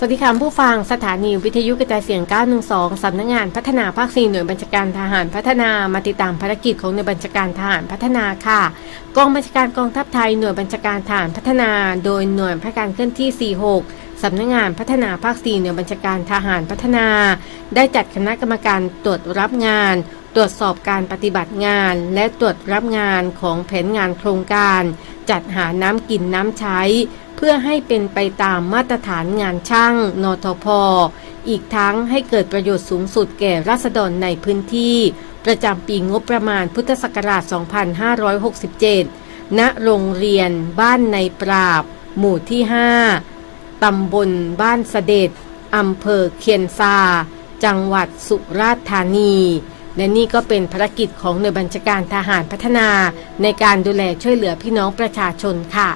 สวัสดีค่ะผู้ฟังสถานีวิทยุกระจายเสียง 912 สำนักงานพัฒนาภาค 4 หน่วยบัญชาการทหารพัฒนามาติดตามภารกิจของหน่วยบัญชาการทหารพัฒนาค่ะ กองบัญชาการกองทัพไทยหน่วยบัญชาการทหารพัฒนา โดยหน่วยพระการเคลื่อนที่ 46สำนักงานพัฒนาภาค 4 หน่วยบัญชาการทหารพัฒนา ได้จัดคณะกรรมการตรวจรับงาน ตรวจสอบการปฏิบัติงาน และตรวจรับงานของแผนงานโครงการ จัดหาน้ำกินน้ำใช้ เพื่อให้เป็นไปตามมาตรฐานงานช่าง นทพ อีกทั้งให้เกิดประโยชน์สูงสุดแก่ราษฎรในพื้นที่ ประจำปีงบประมาณพุทธศักราช 2567 ณ โรงเรียนบ้านในปราบ หมู่ที่ 5 ตำบลบ้านเสด็จ อำเภอเคียนซา จังหวัดสุราษฎร์ธานีและนี่ก็เป็นภารกิจของหน่วยบัญชาการทหารพัฒนา ในการดูแลช่วยเหลือพี่น้องประชาชนค่ะ